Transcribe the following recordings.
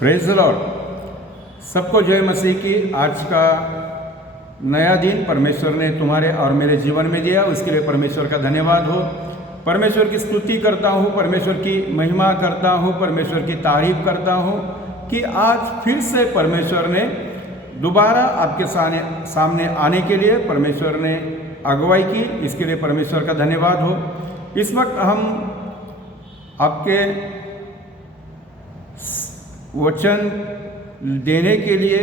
Praise the Lord. सबको जय मसीह की। आज का नया दिन परमेश्वर ने तुम्हारे और मेरे जीवन में दिया, उसके लिए परमेश्वर का धन्यवाद हो। परमेश्वर की स्तुति करता हूँ, परमेश्वर की महिमा करता हूँ, परमेश्वर की तारीफ करता हूँ कि आज फिर से परमेश्वर ने दोबारा आपके सामने आने के लिए परमेश्वर ने अगुवाई की। इसके लिए परमेश्वर का धन्यवाद हो। इस वक्त हम आपके वचन देने के लिए,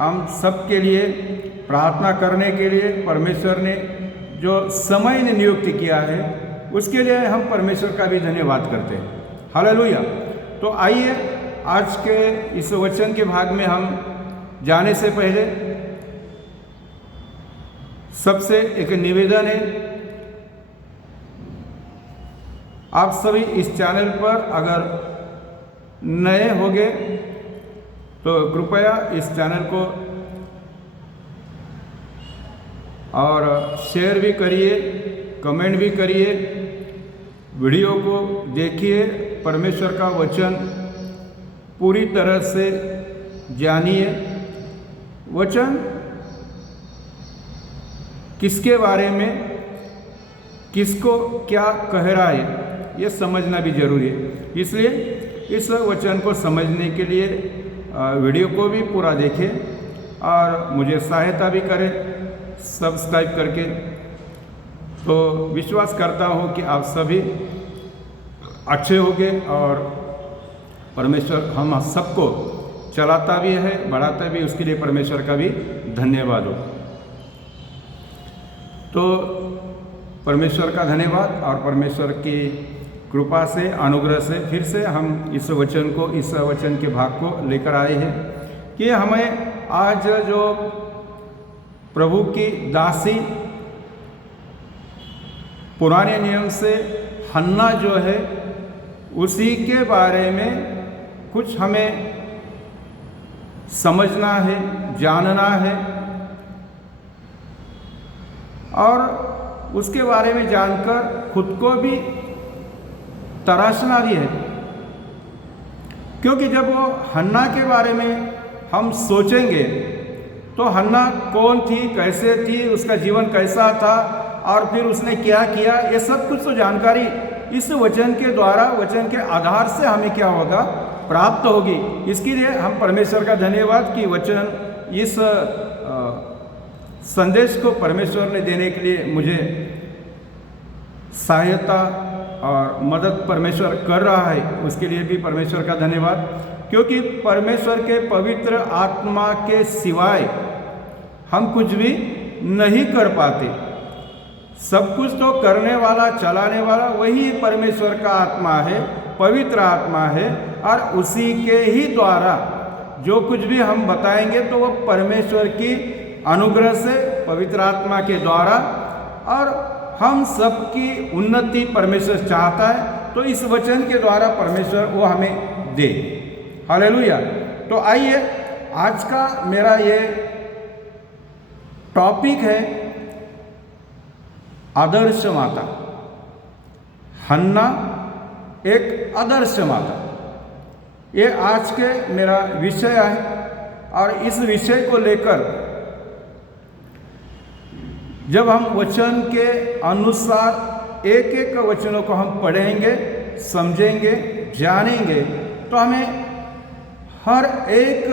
हम सब के लिए प्रार्थना करने के लिए परमेश्वर ने जो समय ने नियुक्त किया है, उसके लिए हम परमेश्वर का भी धन्यवाद करते हैं। हालेलुया। तो आइए आज के इस वचन के भाग में हम जाने से पहले सबसे एक निवेदन है। आप सभी इस चैनल पर अगर नए होंगे तो कृपया इस चैनल को और शेयर भी करिए, कमेंट भी करिए, वीडियो को देखिए, परमेश्वर का वचन पूरी तरह से जानिए। वचन किसके बारे में, किसको क्या कह रहा है, ये समझना भी जरूरी है। इसलिए इस वचन को समझने के लिए वीडियो को भी पूरा देखें और मुझे सहायता भी करें सब्सक्राइब करके। तो विश्वास करता हूँ कि आप सभी अच्छे होंगे और परमेश्वर हम सबको चलाता भी है, बढ़ाता भी, उसके लिए परमेश्वर का भी धन्यवाद हो। तो परमेश्वर का धन्यवाद और परमेश्वर की कृपा से, अनुग्रह से फिर से हम इस वचन के भाग को लेकर आए हैं कि हमें आज जो प्रभु की दासी पुराने नियम से हन्ना जो है, उसी के बारे में कुछ हमें समझना है, जानना है और उसके बारे में जानकर खुद को भी तराशना भी है। क्योंकि जब वो हन्ना के बारे में हम सोचेंगे तो हन्ना कौन थी, कैसे थी, उसका जीवन कैसा था और फिर उसने क्या किया, ये सब कुछ तो जानकारी इस वचन के द्वारा, वचन के आधार से हमें क्या होगा, प्राप्त होगी। इसके लिए हम परमेश्वर का धन्यवाद कि वचन इस संदेश को परमेश्वर ने देने के लिए मुझे सहायता और मदद परमेश्वर कर रहा है, उसके लिए भी परमेश्वर का धन्यवाद। क्योंकि परमेश्वर के पवित्र आत्मा के सिवाय हम कुछ भी नहीं कर पाते। सब कुछ तो करने वाला, चलाने वाला वही परमेश्वर का आत्मा है, पवित्र आत्मा है और उसी के ही द्वारा जो कुछ भी हम बताएंगे तो वो परमेश्वर की अनुग्रह से, पवित्र आत्मा के द्वारा, और हम सबकी उन्नति परमेश्वर चाहता है। तो इस वचन के द्वारा परमेश्वर वो हमें दे। हालेलुया। तो आइए, आज का मेरा ये टॉपिक है आदर्श माता। हन्ना एक आदर्श माता, ये आज के मेरा विषय है। और इस विषय को लेकर जब हम वचन के अनुसार एक एक वचनों को हम पढ़ेंगे, समझेंगे, जानेंगे तो हमें हर एक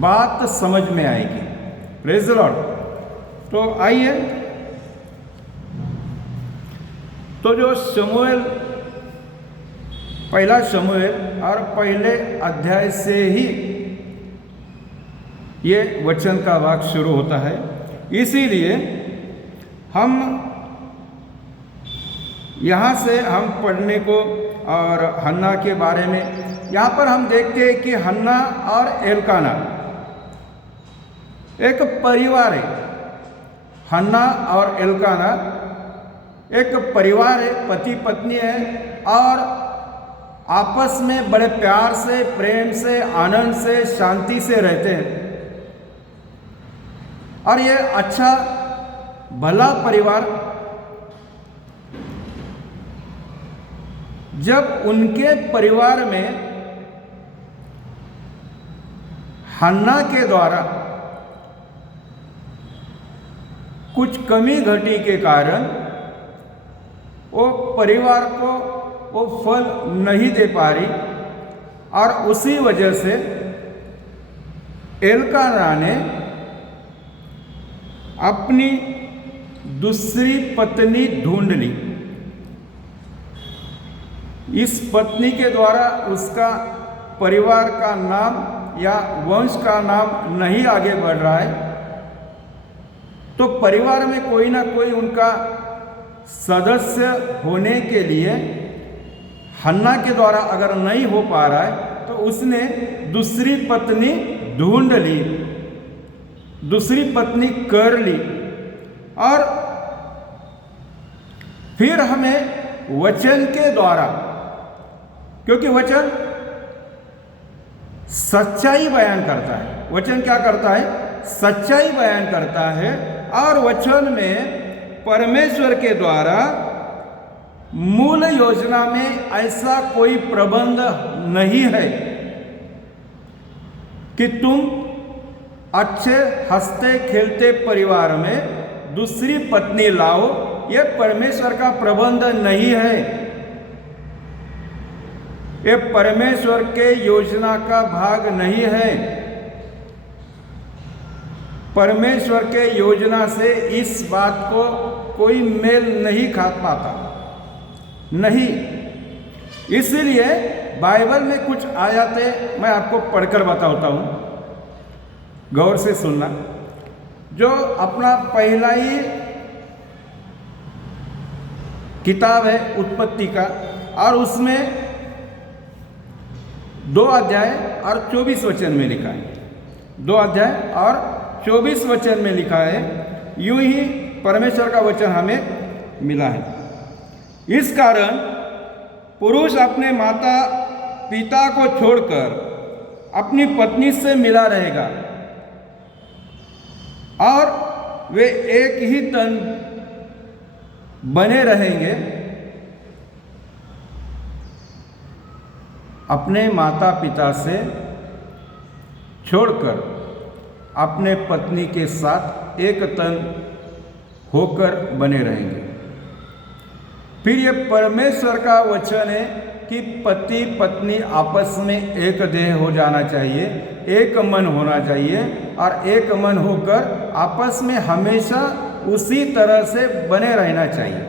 बात समझ में आएगी। Praise the Lord. तो आइए, तो जो शमूएल, पहला शमूएल और पहले अध्याय से ही ये वचन का भाग शुरू होता है। इसीलिए हम यहाँ से हम पढ़ने को और हन्ना के बारे में, यहाँ पर हम देखते हैं कि हन्ना और एल्काना एक परिवार है। हन्ना और एल्काना एक परिवार है, पति पत्नी है और आपस में बड़े प्यार से, प्रेम से, आनंद से, शांति से रहते हैं। और ये अच्छा भला परिवार जब उनके परिवार में हन्ना के द्वारा कुछ कमी घटी के कारण वो परिवार को वो फल नहीं दे पा रही, और उसी वजह से एल्काना ने अपनी दूसरी पत्नी ढूंढ ली। इस पत्नी के द्वारा उसका परिवार का नाम या वंश का नाम नहीं आगे बढ़ रहा है, तो परिवार में कोई ना कोई उनका सदस्य होने के लिए हन्ना के द्वारा अगर नहीं हो पा रहा है तो उसने दूसरी पत्नी ढूंढ ली, दूसरी पत्नी कर ली। और फिर हमें वचन के द्वारा, क्योंकि वचन सच्चाई बयान करता है, वचन क्या करता है? सच्चाई बयान करता है। और वचन में परमेश्वर के द्वारा मूल योजना में ऐसा कोई प्रबंध नहीं है कि तुम अच्छे हंसते खेलते परिवार में दूसरी पत्नी लाओ। यह परमेश्वर का प्रबंध नहीं है, यह परमेश्वर के योजना का भाग नहीं है। परमेश्वर के योजना से इस बात को कोई मेल नहीं खा पाता, नहीं। इसलिए बाइबल में कुछ आयतें मैं आपको पढ़कर बताता हूं, गौर से सुनना। जो अपना पहला ही किताब है उत्पत्ति का, और उसमें 2 अध्याय और 24 वचन में लिखा है, 2 अध्याय और 24 वचन में लिखा है, यूं ही परमेश्वर का वचन हमें मिला है। इस कारण पुरुष अपने माता पिता को छोड़कर अपनी पत्नी से मिला रहेगा और वे एक ही तन बने रहेंगे। अपने माता पिता से छोड़कर अपने पत्नी के साथ एक तन होकर बने रहेंगे। फिर ये परमेश्वर का वचन है कि पति पत्नी आपस में एक देह हो जाना चाहिए, एक मन होना चाहिए, और एक मन होकर आपस में हमेशा उसी तरह से बने रहना चाहिए।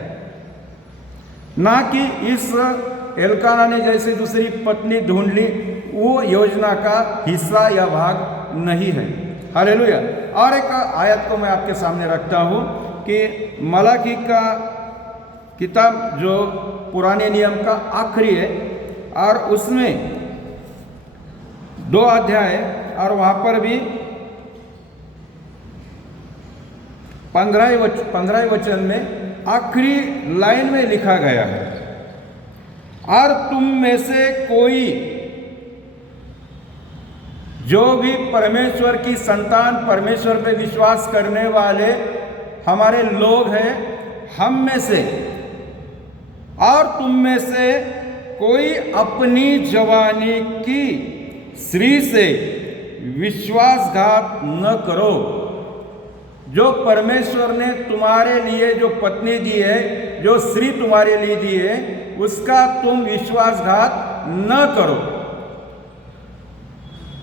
ना कि इस एल्काना ने जैसे दूसरी पत्नी ढूंढ ली, वो योजना का हिस्सा या भाग नहीं है। हालेलुया। और एक आयत को मैं आपके सामने रखता हूँ कि मलाकी का किताब जो पुराने नियम का आखिरी है, और उसमें 2 अध्याय और वहाँ पर भी 15 वचन में आखिरी लाइन में लिखा गया है, और तुम में से कोई जो भी परमेश्वर की संतान, परमेश्वर पे विश्वास करने वाले हमारे लोग हैं, हम में से और तुम में से कोई अपनी जवानी की स्त्री से विश्वासघात न करो। जो परमेश्वर ने तुम्हारे लिए जो पत्नी दी है, जो स्त्री तुम्हारे लिए दी है, उसका तुम विश्वासघात न करो।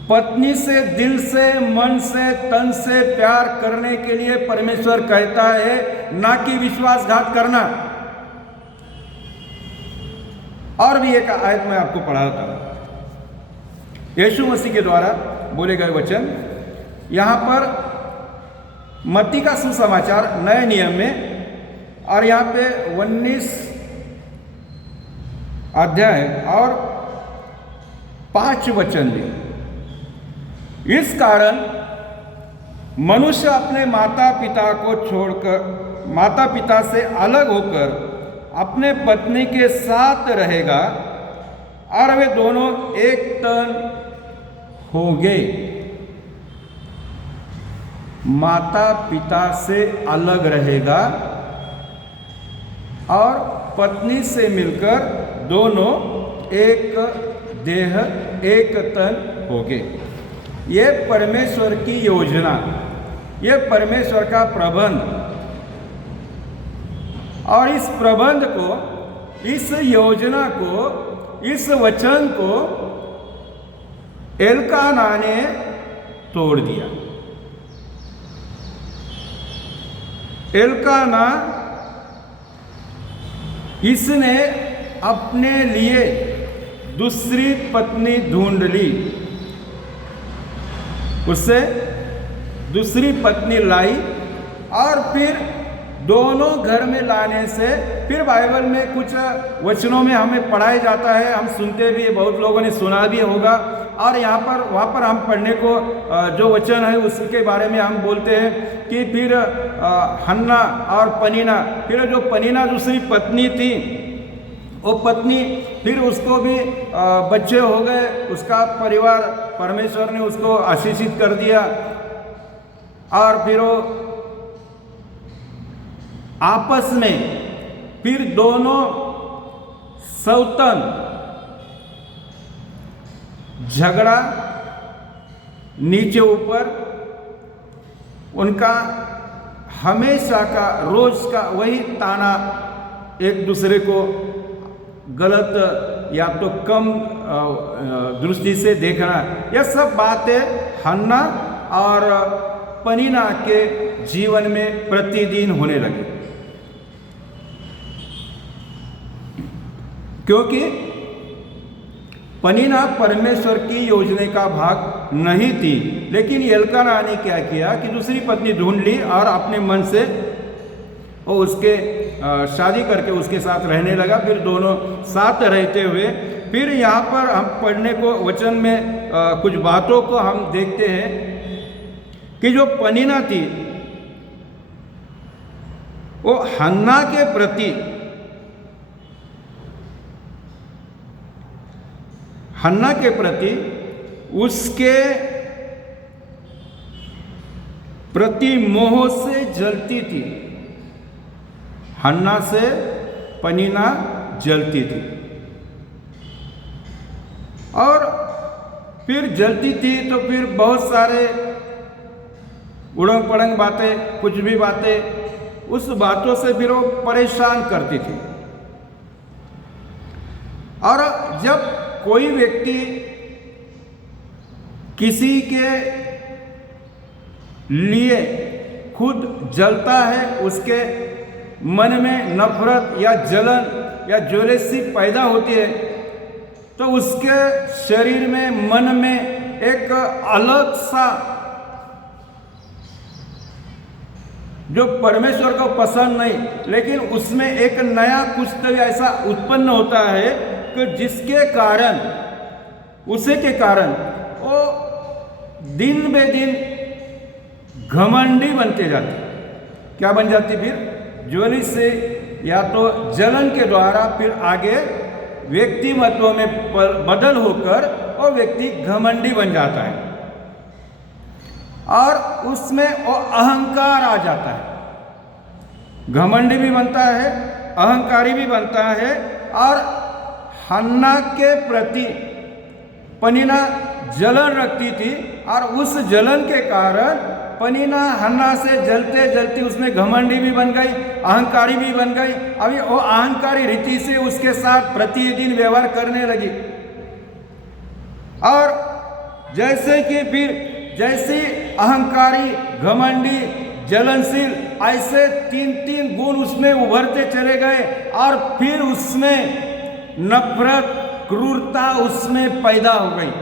पत्नी से दिल से, मन से, तन से प्यार करने के लिए परमेश्वर कहता है, ना कि विश्वासघात करना। और भी एक आयत मैं आपको पढ़ाता हूं, यीशु मसीह के द्वारा बोले गए वचन। यहां पर मत्ती का सुसमाचार नए नियम में, और यहां पे 19 अध्याय और 5 वचन दिए। इस कारण मनुष्य अपने माता पिता को छोड़कर, माता पिता से अलग होकर अपने पत्नी के साथ रहेगा, और वे दोनों एक तन होंगे। माता पिता से अलग रहेगा और पत्नी से मिलकर दोनों एक देह, एक तन होंगे। ये परमेश्वर की योजना, ये परमेश्वर का प्रबंध, और इस प्रबंध को, इस योजना को, इस वचन को एल्काना ने तोड़ दिया। एल्काना इसने अपने लिए दूसरी पत्नी ढूंढ ली, उससे दूसरी पत्नी लाई, और फिर दोनों घर में लाने से, फिर बाइबल में कुछ वचनों में हमें पढ़ाया जाता है, हम सुनते भी, बहुत लोगों ने सुना भी होगा, और यहाँ पर वहाँ पर हम पढ़ने को जो वचन है उसके बारे में हम बोलते हैं कि फिर हन्ना और पनीना, फिर जो पनीना दूसरी पत्नी थी, वो पत्नी फिर उसको भी बच्चे हो गए, उसका परिवार, परमेश्वर ने उसको आशीषित कर दिया, और फिर वो आपस में फिर दोनों सौतन झगड़ा, नीचे ऊपर, उनका हमेशा का रोज का वही ताना, एक दूसरे को गलत या तो कम दृष्टि से देखना, यह सब बातें हन्ना और पनीना के जीवन में प्रतिदिन होने लगी, क्योंकि पनीना परमेश्वर की योजना का भाग नहीं थी। लेकिन एल्काना ने क्या किया कि दूसरी पत्नी ढूंढ ली और अपने मन से वो उसके शादी करके उसके साथ रहने लगा। फिर दोनों साथ रहते हुए, फिर यहाँ पर हम पढ़ने को वचन में कुछ बातों को हम देखते हैं कि जो पनीना थी वो हन्ना के प्रति, हन्ना के प्रति, उसके प्रति मोह से जलती थी। हन्ना से पनीना जलती थी, और फिर जलती थी तो फिर बहुत सारे उड़ंग पड़ंग बातें, कुछ भी बातें, उस बातों से फिर वो परेशान करती थी। और जब कोई व्यक्ति किसी के लिए खुद जलता है, उसके मन में नफरत या जलन या ज्वेलसी पैदा होती है, तो उसके शरीर में, मन में एक अलग सा, जो परमेश्वर को पसंद नहीं, लेकिन उसमें एक नया कुछ तो ऐसा उत्पन्न होता है कि जिसके कारण, उसी के कारण वो दिन बे दिन घमंडी बनते जाते। क्या बन जाती? फिर ज्वेलरी से या तो जलन के द्वारा फिर आगे व्यक्तिमत्व में बदल होकर वो व्यक्ति घमंडी बन जाता है, और उसमें वो अहंकार आ जाता है। घमंडी भी बनता है, अहंकारी भी बनता है। और हन्ना के प्रति पनीना जलन रखती थी, और उस जलन के कारण पनीना हन्ना से जलते जलती उसमें घमंडी भी बन गई, अहंकारी भी बन गई। अभी वो अहंकारी रीति से उसके साथ प्रतिदिन व्यवहार करने लगी, और जैसे कि फिर जैसे अहंकारी, घमंडी, जलनशील, ऐसे 3 गुण उसमें उभरते चले गए, और फिर उसमें नफरत, क्रूरता उसमें पैदा हो गई।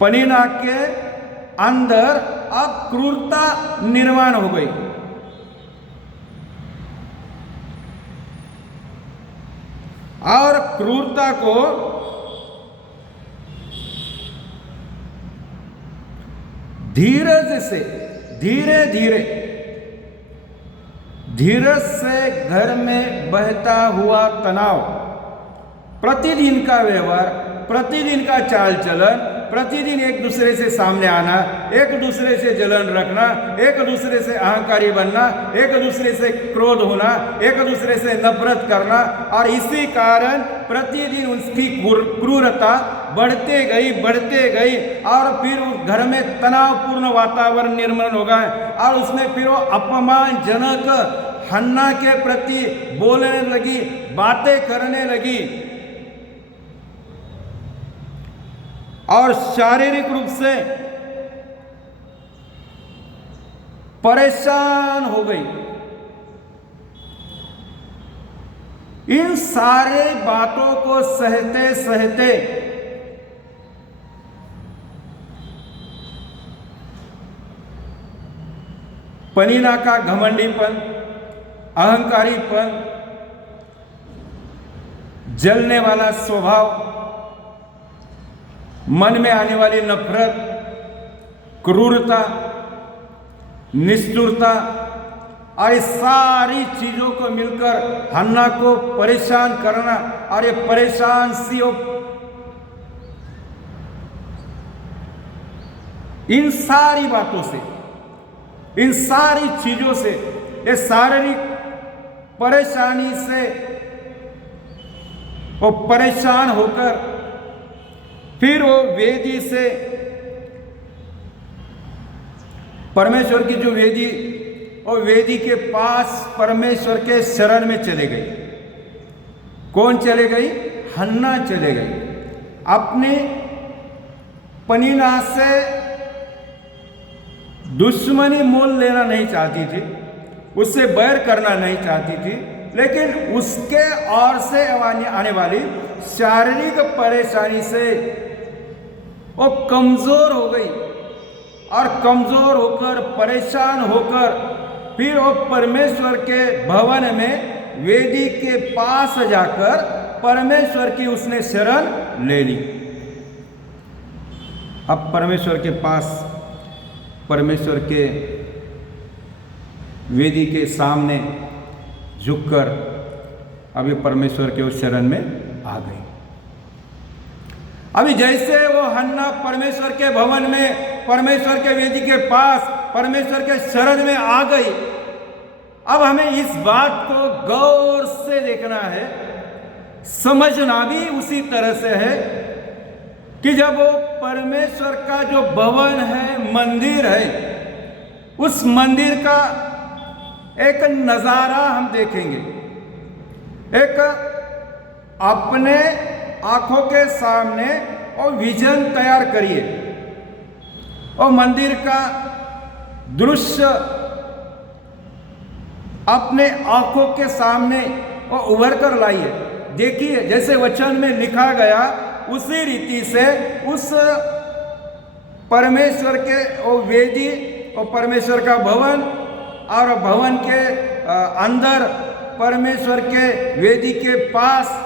पनीना के अंदर अब क्रूरता निर्माण हो गई, और क्रूरता को धीरज से, धीरे धीरे, धीरज से घर में बहता हुआ तनाव, प्रतिदिन का व्यवहार, प्रतिदिन का चाल चलन, प्रतिदिन एक दूसरे से सामने आना, एक दूसरे से जलन रखना, एक दूसरे से अहंकारी बनना, एक दूसरे से क्रोध होना, एक दूसरे से नफरत करना, और इसी कारण प्रतिदिन उसकी क्रूरता बढ़ते गई और फिर उस घर में तनावपूर्ण वातावरण निर्माण हो गया और उसमें फिर वो अपमानजनक हन्ना के प्रति बोलने लगी, बातें करने लगी और शारीरिक रूप से परेशान हो गई। इन सारे बातों को सहते सहते पनीना का घमंडीपन, अहंकारीपन, जलने वाला स्वभाव, मन में आने वाली नफरत, क्रूरता, निष्ठुरता और इस सारी चीजों को मिलकर हन्ना को परेशान करना, और ये परेशान सी इन सारी बातों से, इन सारी चीजों से, ये शारीरिक परेशानी से वो परेशान होकर फिर वो वेदी से, परमेश्वर की जो वेदी, और वेदी के पास परमेश्वर के शरण में चले गई। कौन चले गई? हन्ना चले गई। अपने पनीना से दुश्मनी मोल लेना नहीं चाहती थी, उससे बैर करना नहीं चाहती थी, लेकिन उसके ओर से आने वाली शारीरिक परेशानी से वो कमजोर हो गई और कमजोर होकर, परेशान होकर फिर वो परमेश्वर के भवन में वेदी के पास जाकर परमेश्वर की उसने शरण ले ली। अब परमेश्वर के पास, परमेश्वर के वेदी के सामने झुककर अभी परमेश्वर के उस शरण में आ गई। अभी जैसे वो हन्ना परमेश्वर के भवन में, परमेश्वर के वेदी के पास, परमेश्वर के शरण में आ गई, अब हमें इस बात को गौर से देखना है, समझना भी उसी तरह से है कि जब वो परमेश्वर का जो भवन है, मंदिर है, उस मंदिर का एक नज़ारा हम देखेंगे। एक अपने आंखों के सामने और विजन तैयार करिए और मंदिर का दृश्य अपने आंखों के सामने और उभर कर लाइए। देखिए, जैसे वचन में लिखा गया उसी रीति से उस परमेश्वर के वो वेदी और परमेश्वर का भवन और भवन के अंदर परमेश्वर के वेदी के पास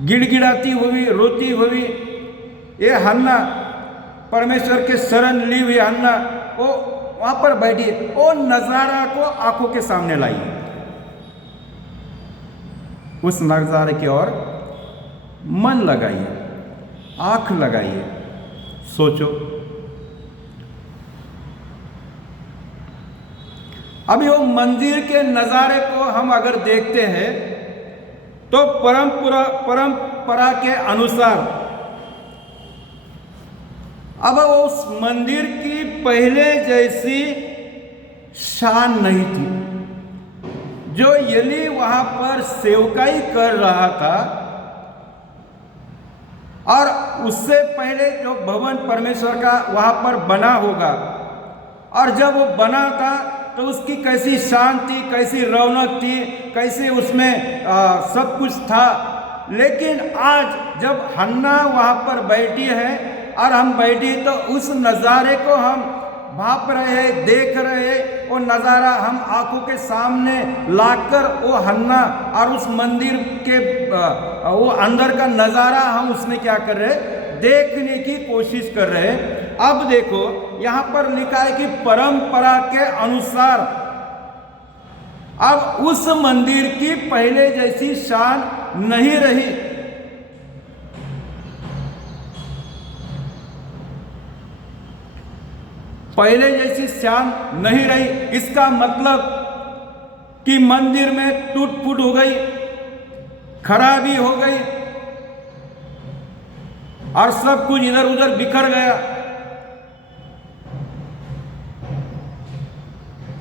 गिड़गिड़ाती हुई, रोती हुई ये हन्ना, परमेश्वर के शरण ली हुई हन्ना, वो वहाँ पर बैठी, वो नज़ारा को आंखों के सामने लाई। उस नज़ारे की ओर मन लगाइए, आंख लगाइए, सोचो। अभी वो मंदिर के नज़ारे को हम अगर देखते हैं तो परंपरा के अनुसार अब उस मंदिर की पहले जैसी शान नहीं थी। जो यली वहां पर सेवकाई कर रहा था और उससे पहले जो भवन परमेश्वर का वहां पर बना होगा, और जब वो बना था तो उसकी कैसी शान थी, कैसी रौनक थी, कैसे उसमें सब कुछ था। लेकिन आज जब हन्ना वहाँ पर बैठी है और हम बैठी, तो उस नज़ारे को हम भाप रहे, देख रहे, वो नज़ारा हम आंखों के सामने लाकर वो हन्ना और उस मंदिर के वो अंदर का नज़ारा हम उसमें क्या कर रहे, देखने की कोशिश कर रहे हैं। अब देखो यहाँ पर लिखा है कि परंपरा के अनुसार अब उस मंदिर की पहले जैसी शान नहीं रही। पहले जैसी शान नहीं रही। इसका मतलब कि मंदिर में टूट फूट हो गई, खराबी हो गई और सब कुछ इधर उधर बिखर गया।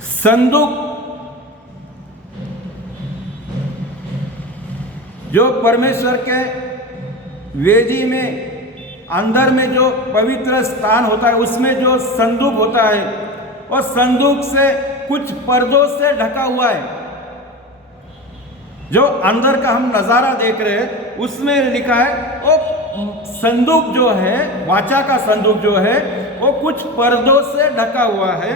संदूक जो परमेश्वर के वेदी में अंदर में जो पवित्र स्थान होता है, उसमें जो संदूक होता है, और संदूक से कुछ पर्दों से ढका हुआ है। जो अंदर का हम नजारा देख रहे हैं उसमें लिखा है, वो संदूक जो है, वाचा का संदूक जो है, वो कुछ पर्दों से ढका हुआ है।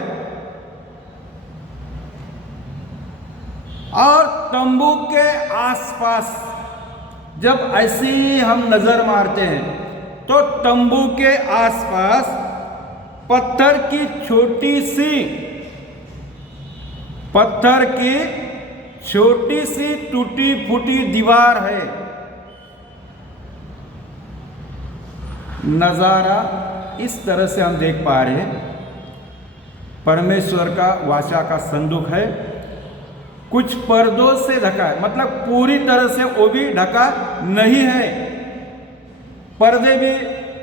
और तंबू के आसपास जब ऐसी हम नजर मारते हैं तो तंबू के आसपास पत्थर की छोटी सी टूटी फूटी दीवार है। नजारा इस तरह से हम देख पा रहे हैं। परमेश्वर का वाचा का संदूक है, कुछ पर्दों से ढका है, मतलब पूरी तरह से वो भी ढका नहीं है। पर्दे भी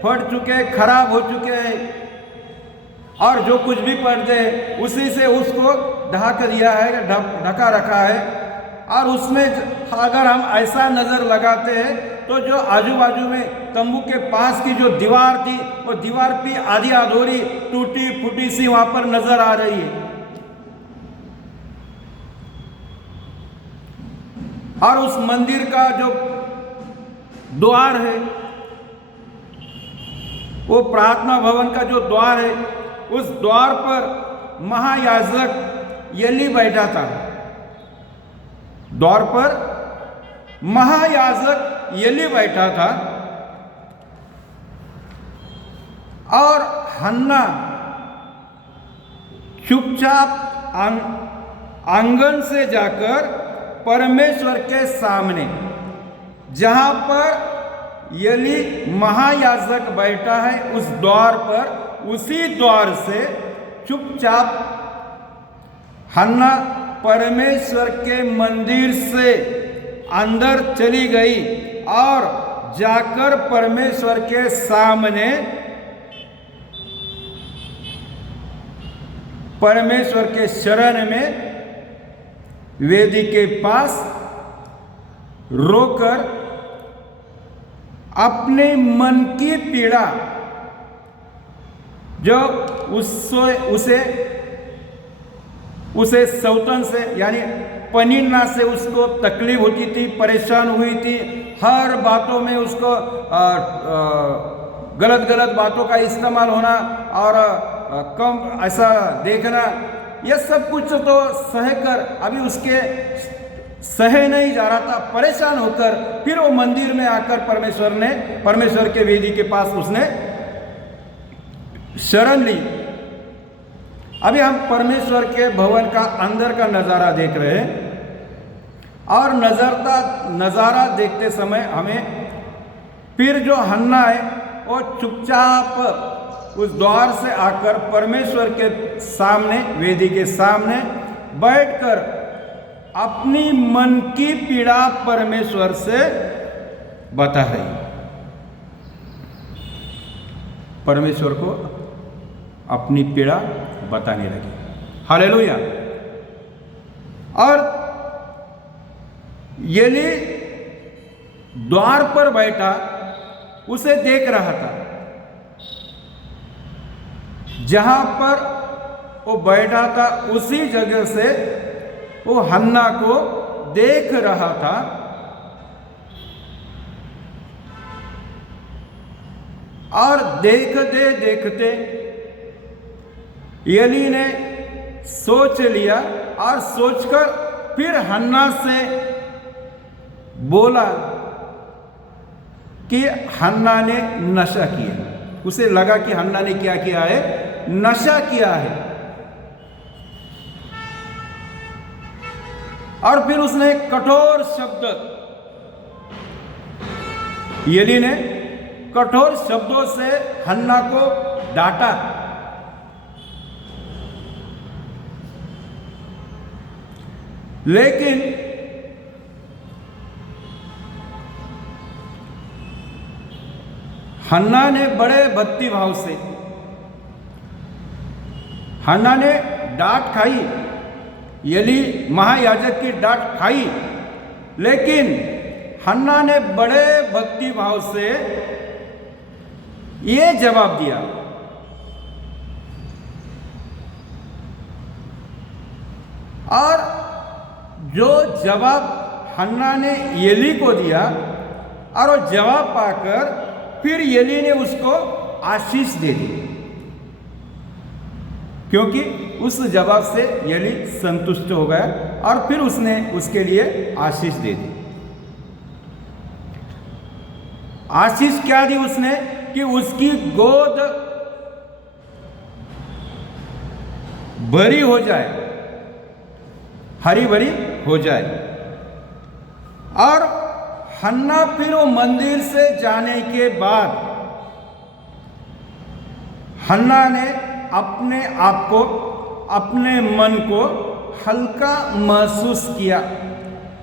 फट चुके, खराब हो चुके हैं, और जो कुछ भी पर्दे उसी से उसको ढक दिया है, ढका रखा है। और उसमें अगर हम ऐसा नजर लगाते हैं तो जो आजू बाजू में तंबू के पास की जो दीवार थी, वो दीवार भी आधी अधूरी टूटी फूटी सी वहां पर नजर आ रही है। और उस मंदिर का जो द्वार है, वो प्रार्थना भवन का जो द्वार है, उस द्वार पर महायाजक एली बैठा था। द्वार पर महायाजक एली बैठा था, और हन्ना चुपचाप आंगन से जाकर परमेश्वर के सामने, जहां पर एली महायाजक बैठा है, उस द्वार पर, उसी द्वार से चुपचाप हन्ना परमेश्वर के मंदिर से अंदर चली गई और जाकर परमेश्वर के सामने, परमेश्वर के शरण में वेदी के पास रोकर अपने मन की पीड़ा, जो उसे सौतन से यानी पनीना से उसको तकलीफ होती थी, परेशान हुई थी, हर बातों में उसको गलत गलत बातों का इस्तेमाल होना और कम ऐसा देखना, यह सब कुछ तो सहकर अभी उसके सहे नहीं जा रहा था। परेशान होकर फिर वो मंदिर में आकर परमेश्वर के वेदी के पास उसने शरण ली। अभी हम परमेश्वर के भवन का अंदर का नज़ारा देख रहे हैं, और नज़ारा देखते समय हमें फिर जो हन्ना है वो चुपचाप उस द्वार से आकर परमेश्वर के सामने, वेदी के सामने बैठकर अपनी मन की पीड़ा परमेश्वर से बता रही, परमेश्वर को अपनी पीड़ा बताने लगी। हालेलुया। और एली द्वार पर बैठा उसे देख रहा था, जहां पर वो बैठा था उसी जगह से वो हन्ना को देख रहा था। और देखते देखते एली ने सोच लिया, और सोचकर फिर हन्ना से बोला कि हन्ना ने नशा किया। उसे लगा कि हन्ना ने क्या किया है, नशा किया है। और फिर उसने कठोर शब्द, एली ने कठोर शब्दों से हन्ना को डांटा। लेकिन हन्ना ने बड़े भक्ति भाव से, हन्ना ने डांट खाई, एली महायाजक की डांट खाई, लेकिन हन्ना ने बड़े भक्ति भाव से ये जवाब दिया। और जो जवाब हन्ना ने एली को दिया, और वो जवाब पाकर फिर एली ने उसको आशीष दे दी, क्योंकि उस जवाब से एली संतुष्ट हो गया और फिर उसने उसके लिए आशीष दे दी। आशीष क्या दी उसने कि उसकी गोद भरी हो जाए, हरी भरी हो जाए। और हन्ना फिर वो मंदिर से जाने के बाद हन्ना ने अपने आप को, अपने मन को हल्का महसूस किया।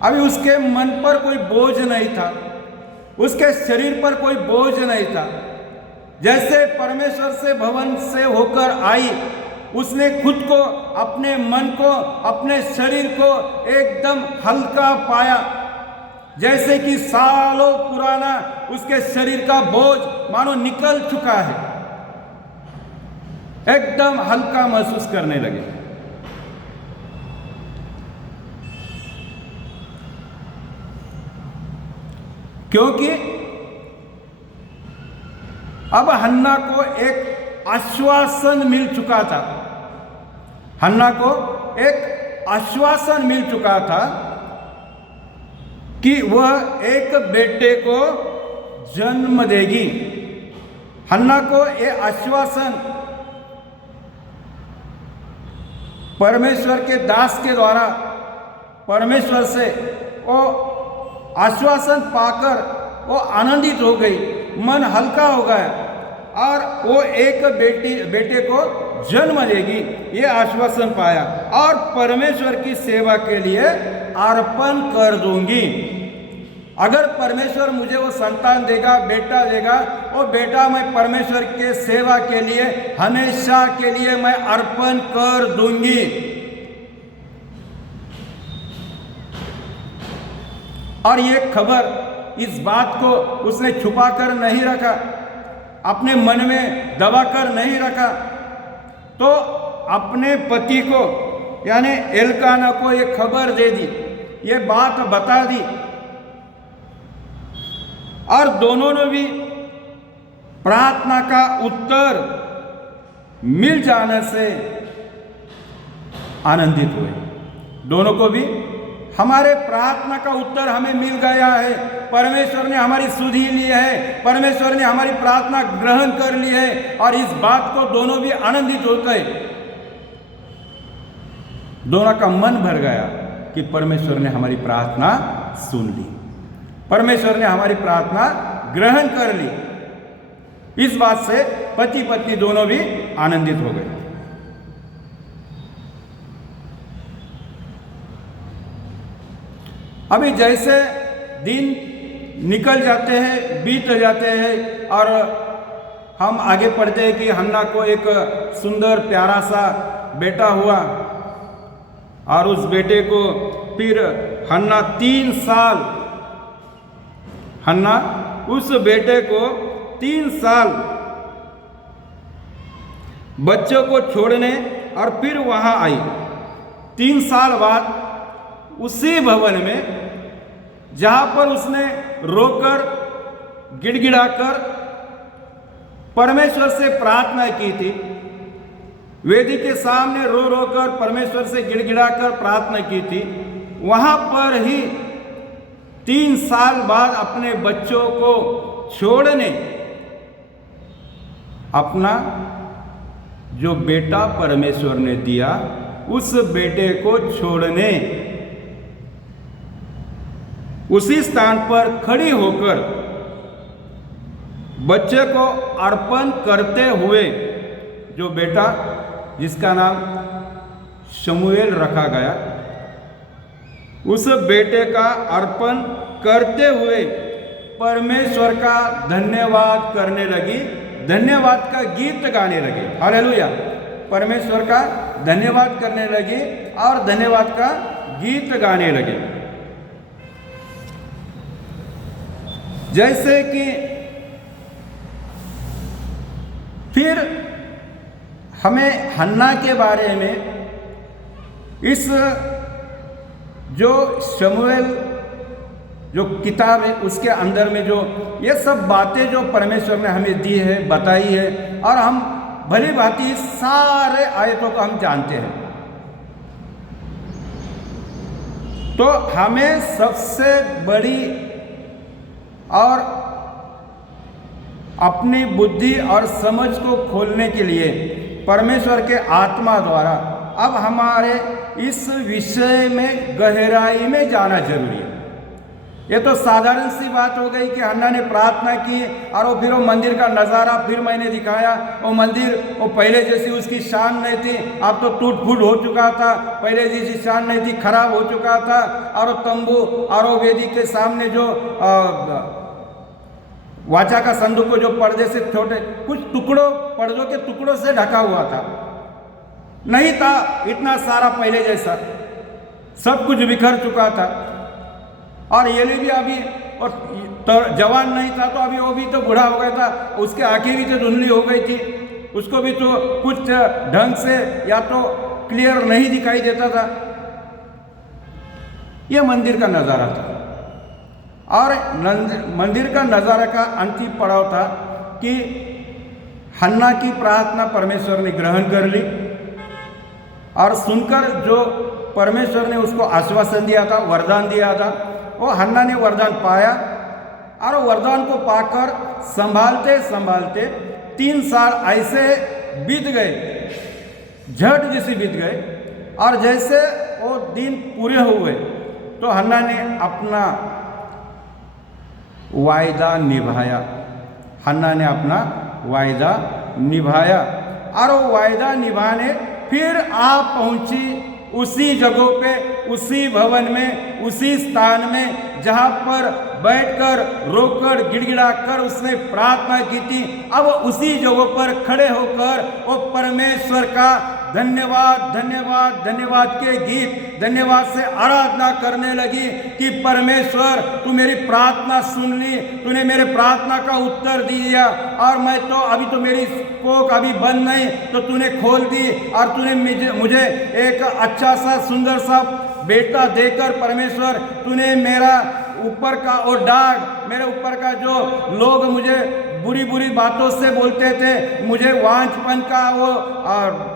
अभी उसके मन पर कोई बोझ नहीं था, उसके शरीर पर कोई बोझ नहीं था। जैसे परमेश्वर से भवन से होकर आई, उसने खुद को, अपने मन को, अपने शरीर को एकदम हल्का पाया, जैसे कि सालों पुराना उसके शरीर का बोझ मानो निकल चुका है, एकदम हल्का महसूस करने लगे। क्योंकि अब हन्ना को एक आश्वासन मिल चुका था, हन्ना को एक आश्वासन मिल चुका था कि वह एक बेटे को जन्म देगी। हन्ना को यह आश्वासन परमेश्वर के दास के द्वारा परमेश्वर से वो आश्वासन पाकर वो आनंदित हो गई, मन हल्का हो गया और वो एक बेटे को जन्म देगी, ये आश्वासन पाया। और परमेश्वर की सेवा के लिए अर्पण कर दूंगी। अगर परमेश्वर मुझे वो संतान देगा, बेटा देगा, वो बेटा मैं परमेश्वर के सेवा के लिए हमेशा के लिए मैं अर्पण कर दूंगी। और ये खबर, इस बात को उसने छुपा कर नहीं रखा, अपने मन में दबा कर नहीं रखा, तो अपने पति को यानी एल्काना को ये खबर दे दी, ये बात बता दी। और दोनों ने भी प्रार्थना का उत्तर मिल जाने से आनंदित हुए। दोनों को भी हमारे प्रार्थना का उत्तर हमें मिल गया है, परमेश्वर ने हमारी सुधि ली है, परमेश्वर ने हमारी प्रार्थना ग्रहण कर ली है। और इस बात को दोनों भी आनंदित हो गए, दोनों का मन भर गया कि परमेश्वर ने हमारी प्रार्थना सुन ली, परमेश्वर ने हमारी प्रार्थना ग्रहण कर ली। इस बात से पति पत्नी दोनों भी आनंदित हो गए। अभी जैसे दिन निकल जाते हैं, बीत जाते हैं, और हम आगे पढ़ते हैं कि हन्ना को एक सुंदर प्यारा सा बेटा हुआ, और उस बेटे को फिर हन्ना 3 साल, हन्ना उस बेटे को 3 साल बच्चों को छोड़ने और फिर वहां आई। 3 साल बाद उसी भवन में जहां पर उसने रोकर, गिड़गिड़ाकर परमेश्वर से प्रार्थना की थी, वेदी के सामने रो रो कर परमेश्वर से गिड़गिड़ाकर प्रार्थना की थी, वहां पर ही 3 साल बाद अपने बच्चों को छोड़ने, अपना जो बेटा परमेश्वर ने दिया उस बेटे को छोड़ने उसी स्थान पर खड़ी होकर बच्चे को अर्पण करते हुए, जो बेटा जिसका नाम शमूएल रखा गया, उस बेटे का अर्पण करते हुए परमेश्वर का धन्यवाद करने लगी, धन्यवाद का गीत गाने लगे। हालेलुया। परमेश्वर का धन्यवाद करने लगी और धन्यवाद का गीत गाने लगे। जैसे कि फिर हमें हन्ना के बारे में इस जो शमूएल जो किताब है उसके अंदर में जो ये सब बातें जो परमेश्वर ने हमें दी है, बताई है, और हम भली भांति सारे आयतों को हम जानते हैं। तो हमें सबसे बड़ी और अपनी बुद्धि और समझ को खोलने के लिए परमेश्वर के आत्मा द्वारा अब हमारे इस विषय में गहराई में जाना जरूरी है। ये तो साधारण सी बात हो गई कि हन्ना ने प्रार्थना की और फिर वो मंदिर का नज़ारा फिर मैंने दिखाया। वो मंदिर वो पहले जैसी उसकी शान नहीं थी, अब तो टूट फूट हो चुका था। पहले जैसी शान नहीं थी, खराब हो चुका था। और तंबू और वो वेदी के सामने जो वाचा का संदूक को जो पर्दे से छोटे कुछ टुकड़ों पर्दों के टुकड़ों से ढका हुआ था, नहीं था इतना सारा पहले जैसा, सब कुछ बिखर चुका था। और एली भी अभी और तो जवान नहीं था, तो अभी वो भी तो बूढ़ा हो गया था, उसके आंखें भी तो धुंधली हो गई थी, उसको भी तो कुछ ढंग से या तो क्लियर नहीं दिखाई देता था। यह मंदिर का नज़ारा था। और मंदिर का नज़ारा का अंतिम पड़ाव था कि हन्ना की प्रार्थना परमेश्वर ने ग्रहण कर ली और सुनकर जो परमेश्वर ने उसको आश्वासन दिया था, वरदान दिया था, वो हन्ना ने वरदान पाया। और वरदान को पाकर संभालते संभालते 3 साल ऐसे बीत गए, झट जैसे बीत गए। और जैसे वो दिन पूरे हुए तो हन्ना ने अपना वायदा निभाया। हन्ना ने अपना वायदा निभाया और वो वायदा निभाने फिर आप पहुंची उसी जगह पे, उसी भवन में, उसी स्थान में जहां पर बैठकर रोकर गिड़गिड़ा कर उसने प्रार्थना की थी। अब उसी जगह पर खड़े होकर वो परमेश्वर का धन्यवाद धन्यवाद धन्यवाद के गीत, धन्यवाद से आराधना करने लगी कि परमेश्वर तू मेरी प्रार्थना सुन ली, तूने मेरे प्रार्थना का उत्तर दिया। और मैं तो अभी तो मेरी कोख अभी बंद नहीं, तो तूने खोल दी और तूने मुझे एक अच्छा सा सुंदर सा बेटा देकर परमेश्वर तूने मेरा ऊपर का और डाग, मेरे ऊपर का जो लोग मुझे बुरी बुरी बातों से बोलते थे, मुझे वांछपन का वो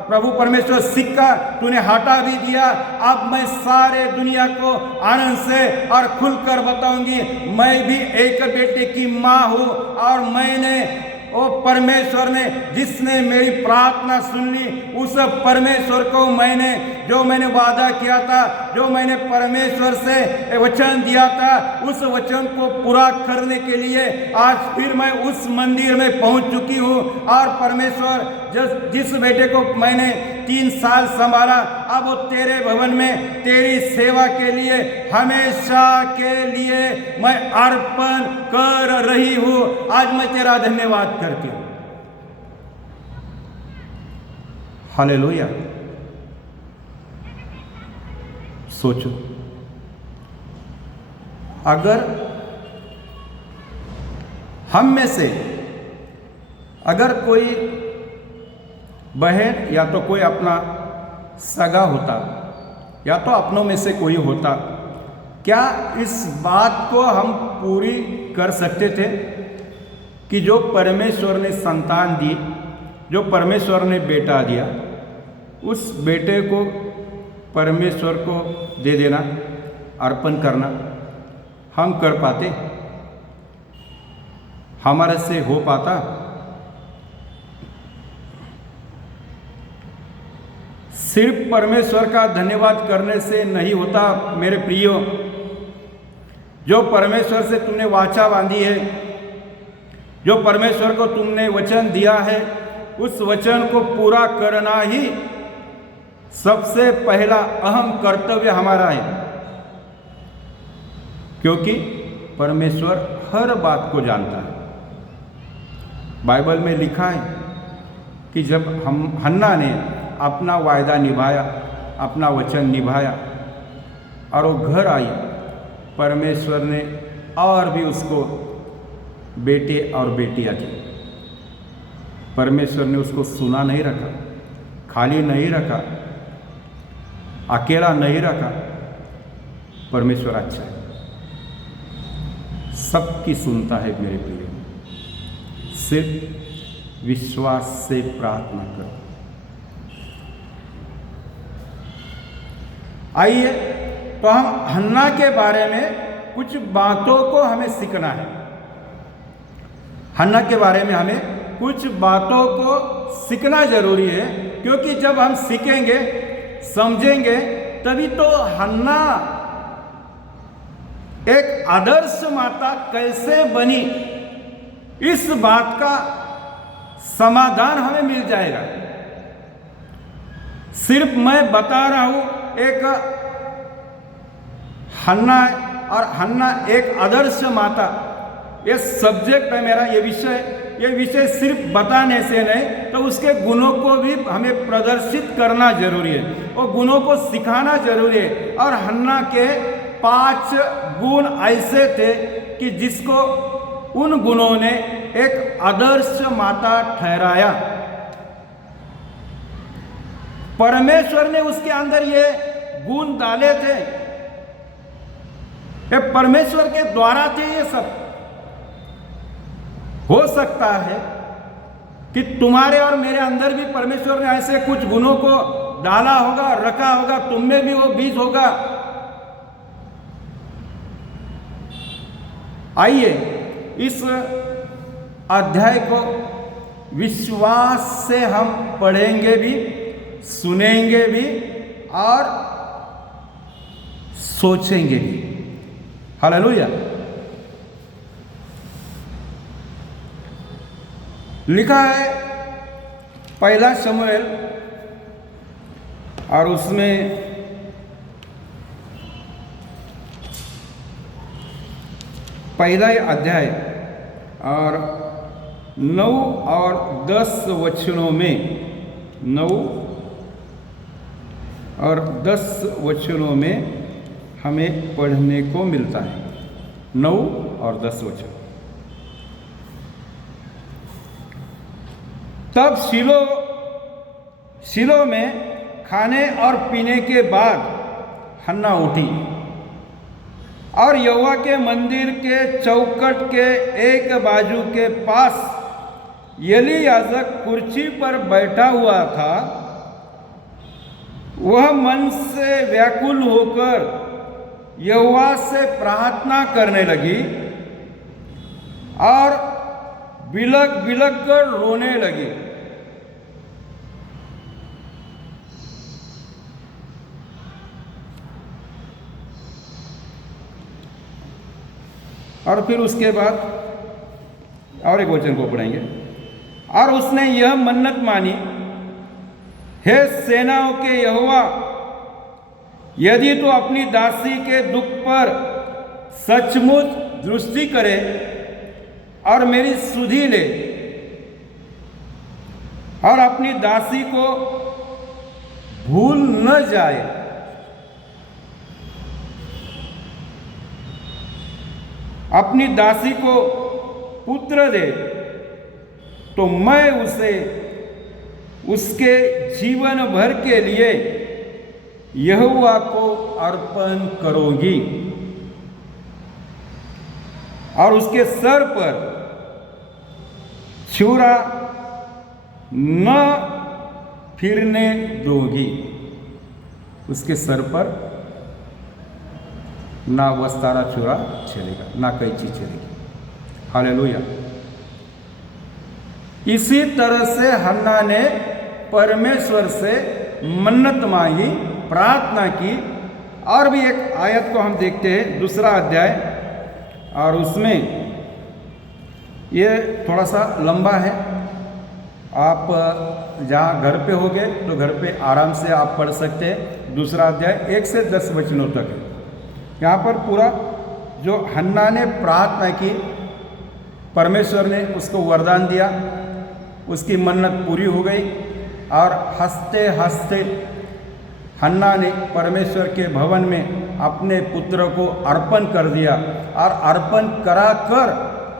प्रभु परमेश्वर सिक्का तूने हटा भी दिया। अब मैं सारे दुनिया को आनंद से और खुलकर बताऊंगी मैं भी एक बेटे की माँ हूँ। और मैंने ओ परमेश्वर ने जिसने मेरी प्रार्थना सुन ली, उस परमेश्वर को मैंने जो मैंने वादा किया था, जो मैंने परमेश्वर से वचन दिया था, उस वचन को पूरा करने के लिए आज फिर मैं उस मंदिर में पहुंच चुकी हूं। और परमेश्वर जिस बेटे को मैंने 3 साल संभाला, अब वो तेरे भवन में तेरी सेवा के लिए हमेशा के लिए मैं अर्पण कर रही हूं। आज मैं तेरा धन्यवाद करती हूं। हालेलुया। सोचो, अगर हम में से अगर कोई बहन या तो कोई अपना सगा होता या तो अपनों में से कोई होता, क्या इस बात को हम पूरी कर सकते थे कि जो परमेश्वर ने संतान दी, जो परमेश्वर ने बेटा दिया, उस बेटे को परमेश्वर को दे देना, अर्पण करना हम कर पाते? हमारे से हो पाता? सिर्फ परमेश्वर का धन्यवाद करने से नहीं होता मेरे प्रियो। जो परमेश्वर से तुमने वाचा बांधी है, जो परमेश्वर को तुमने वचन दिया है, उस वचन को पूरा करना ही सबसे पहला अहम कर्तव्य हमारा है। क्योंकि परमेश्वर हर बात को जानता है। बाइबल में लिखा है कि जब हन्ना ने अपना वायदा निभाया, अपना वचन निभाया और वो घर आई, परमेश्वर ने और भी उसको बेटे और बेटियां दी। परमेश्वर ने उसको सुना नहीं रखा, खाली नहीं रखा, अकेला नहीं रखा। परमेश्वर अच्छा है, सबकी सुनता है मेरे प्रिय। सिर्फ विश्वास से प्रार्थना करो। आइए तो हम हन्ना के बारे में कुछ बातों को हमें सीखना है। हन्ना के बारे में हमें कुछ बातों को सीखना जरूरी है, क्योंकि जब हम सीखेंगे, समझेंगे, तभी तो हन्ना एक आदर्श माता कैसे बनी, इस बात का समाधान हमें मिल जाएगा। सिर्फ मैं बता रहा हूं एक हन्ना और हन्ना एक आदर्श माता, ये सब्जेक्ट है मेरा, ये विषय सिर्फ बताने से नहीं, तो उसके गुणों को भी हमें प्रदर्शित करना जरूरी है, वो गुणों को सिखाना जरूरी है। और हन्ना के 5 गुण ऐसे थे कि जिसको उन गुणों ने एक आदर्श माता ठहराया। परमेश्वर ने उसके अंदर ये गुण डाले थे, ये परमेश्वर के द्वारा थे। ये सब हो सकता है कि तुम्हारे और मेरे अंदर भी परमेश्वर ने ऐसे कुछ गुणों को डाला होगा, रखा होगा, तुम में भी वो बीज होगा। आइए इस अध्याय को विश्वास से हम पढ़ेंगे भी, सुनेंगे भी और सोचेंगे भी। हालेलुया। लिखा है 1 शमूएल और उसमें 1 अध्याय और 9 और 10 वचनों में, 9 और 10 वचनों में हमें पढ़ने को मिलता है। 9 और 10 वचन। तब शीलो में खाने और पीने के बाद हन्ना उठी और यहोवा के मंदिर के चौखट के एक बाजू के पास एली याजक कुर्सी पर बैठा हुआ था। वह मन से व्याकुल होकर यहोवा से प्रार्थना करने लगी और बिलख बिलख कर रोने लगी। और फिर उसके बाद और एक वचन को पढ़ेंगे। और उसने यह मन्नत मानी, हे सेनाओं के यहोवा, यदि तू अपनी दासी के दुख पर सचमुच दृष्टि करे और मेरी सुधि ले और अपनी दासी को भूल न जाए, अपनी दासी को पुत्र दे, तो मैं उसे उसके जीवन भर के लिए यहोवा को अर्पण करूंगी और उसके सर पर छुरा न फिरने दूंगी। उसके सर पर ना वस्तारा छुरा चलेगा, ना कैंची चलेगी। हालेलुया। इसी तरह से हन्ना ने परमेश्वर से मन्नत मांगी, प्रार्थना की। और भी एक आयत को हम देखते हैं, 2 अध्याय, और उसमें ये थोड़ा सा लंबा है। आप जहाँ घर पे होगे तो घर पे आराम से आप पढ़ सकते हैं। 2 अध्याय 1 से 10 वचनों तक है। यहाँ पर पूरा जो हन्ना ने प्रार्थना की, परमेश्वर ने उसको वरदान दिया, उसकी मन्नत पूरी हो गई और हंसते हंसते हन्ना ने परमेश्वर के भवन में अपने पुत्र को अर्पण कर दिया और अर्पण कराकर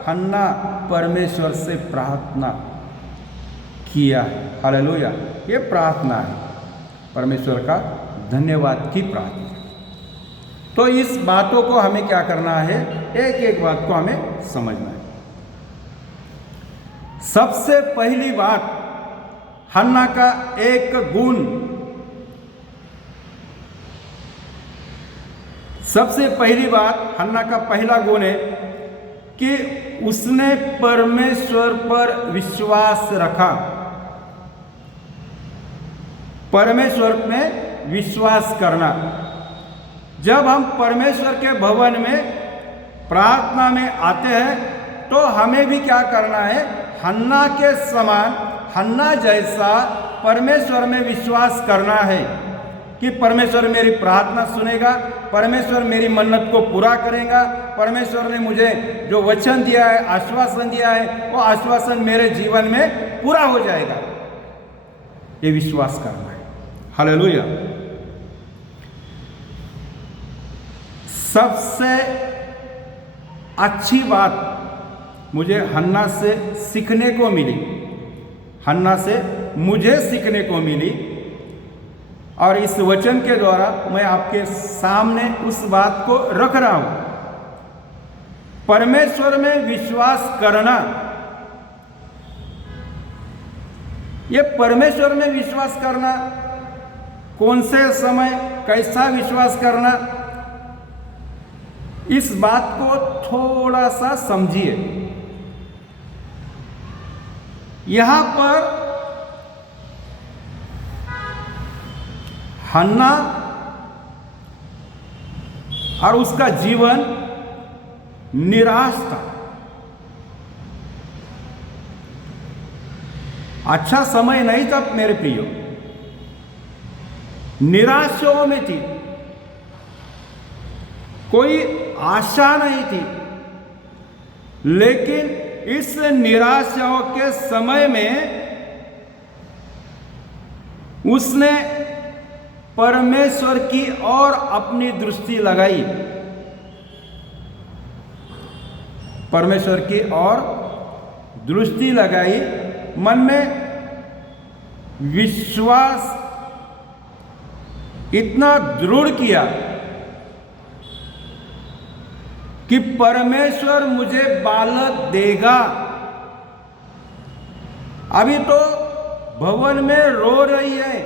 हन्ना परमेश्वर से प्रार्थना किया। हालेलुया! ये प्रार्थना है, परमेश्वर का धन्यवाद की प्रार्थना। तो इस बातों को हमें क्या करना है, एक एक बात को हमें समझना है। सबसे पहली बात, हन्ना का एक गुण, सबसे पहली बात हन्ना का पहला गुण है कि उसने परमेश्वर पर विश्वास रखा। परमेश्वर में विश्वास करना। जब हम परमेश्वर के भवन में प्रार्थना में आते हैं तो हमें भी क्या करना है, हन्ना के समान, हन्ना जैसा परमेश्वर में विश्वास करना है कि परमेश्वर मेरी प्रार्थना सुनेगा, परमेश्वर मेरी मन्नत को पूरा करेगा, परमेश्वर ने मुझे जो वचन दिया है, आश्वासन दिया है, वो आश्वासन मेरे जीवन में पूरा हो जाएगा। ये विश्वास करना है। हालेलुया! सबसे अच्छी बात मुझे हन्ना से सीखने को मिली, हन्ना से मुझे सीखने को मिली, और इस वचन के द्वारा मैं आपके सामने उस बात को रख रहा हूं। परमेश्वर में विश्वास करना, ये परमेश्वर में विश्वास करना, कौन से समय कैसा विश्वास करना, इस बात को थोड़ा सा समझिए। यहां पर हन्ना और उसका जीवन निराश था। अच्छा समय नहीं था मेरे प्रियो, निराशाओं में थी, कोई आशा नहीं थी। लेकिन इस निराशाओं के समय में उसने परमेश्वर की ओर अपनी दृष्टि लगाई, परमेश्वर की ओर दृष्टि लगाई, मन में विश्वास इतना दृढ़ किया कि परमेश्वर मुझे बालक देगा। अभी तो भवन में रो रही है,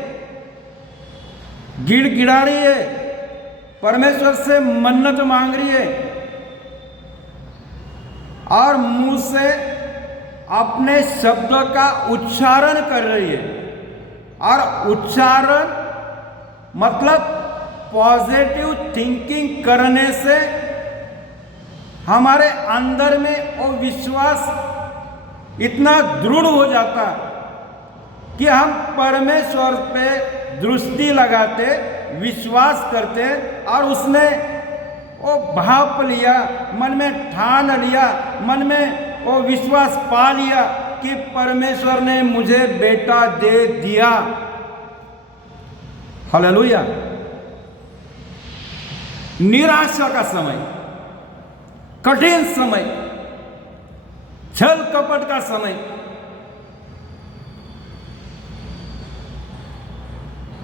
गिड़गिड़ा रही है, परमेश्वर से मन्नत मांग रही है और मुंह से अपने शब्द का उच्चारण कर रही है। और उच्चारण मतलब पॉजिटिव थिंकिंग करने से हमारे अंदर में वो विश्वास इतना दृढ़ हो जाता कि हम परमेश्वर पे दृष्टि लगाते, विश्वास करते, और उसने वो भाप लिया, मन में ठान लिया, मन में वो विश्वास पा लिया कि परमेश्वर ने मुझे बेटा दे दिया। हालेलुया! निराशा का समय, कठिन समय, छल कपट का समय,